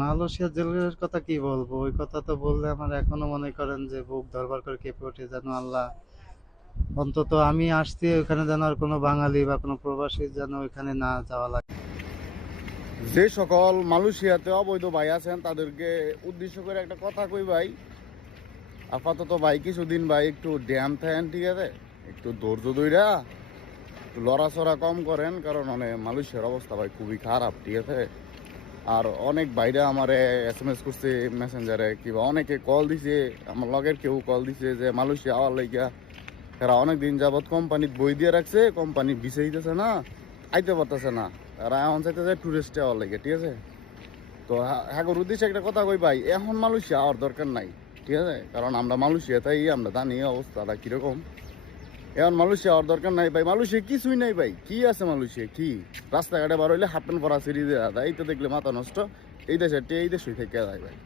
মালয়েশিয়ার জেলের কথা কি বলবো? ওই কথা তো বললে আমার এখনো মনে করেন যে বুক ধড়ফড় করে কেঁপে ওঠে, যেন আল্লাহ অন্তত আমি আসছি ওখানে যেন আর কোনো বাঙালি বা কোনো প্রবাসী যেন ওইখানে না যাওয়া লাগে। যে সকল মালয়েশিয়াতে অবৈধ ভাই আছেন তাদেরকে উদ্দেশ্য করে একটা কথা কই ভাই, আপাতত ভাই কিছুদিন ভাই একটু ড্যাম থাকেন, ঠিক আছে, একটু ধৈর্য ধইরা একটু লড়াচড়া কম করেন, কারণ মালয়েশিয়ার অবস্থা ভাই খুবই খারাপ, ঠিক আছে। আর অনেক ভাইরা আমারে SMS করছে মেসেঞ্জারে, কিংবা অনেকে কল দিছে, আমার লগের কেউ কল দিছে যে মালয়েশিয়া আওয়ার লাইগা এরা অনেক দিন যাবৎ কোম্পানির বই দিয়ে রাখছে, কোম্পানি ভিসা দিতেছে না, আইতে পারতেছে না, তারা এখন চাইতে যায় টুরিস্টে আওয়ার লাগে, ঠিক আছে। তো হ্যাঁ উদ্দেশ্যে একটা কথা কই ভাই, এখন মালয়েশিয়া আওয়ার দরকার নাই, ঠিক আছে, কারণ আমরা মালয়েশিয়া তাই আমরা জানি অবস্থাটা কিরকম। এখন মালয়েশিয়া আওয়ার দরকার নাই ভাই, মালয়েশিয়া কিছুই নাই ভাই, কি আছে মালয়েশিয়া, কি রাস্তাঘাটে বার হইলে হাফ প্যান্ট পরা সিঁড়ি দেওয়া, এই তো দেখলে মাথা নষ্ট। এই দেশে থেকে যায় ভাই।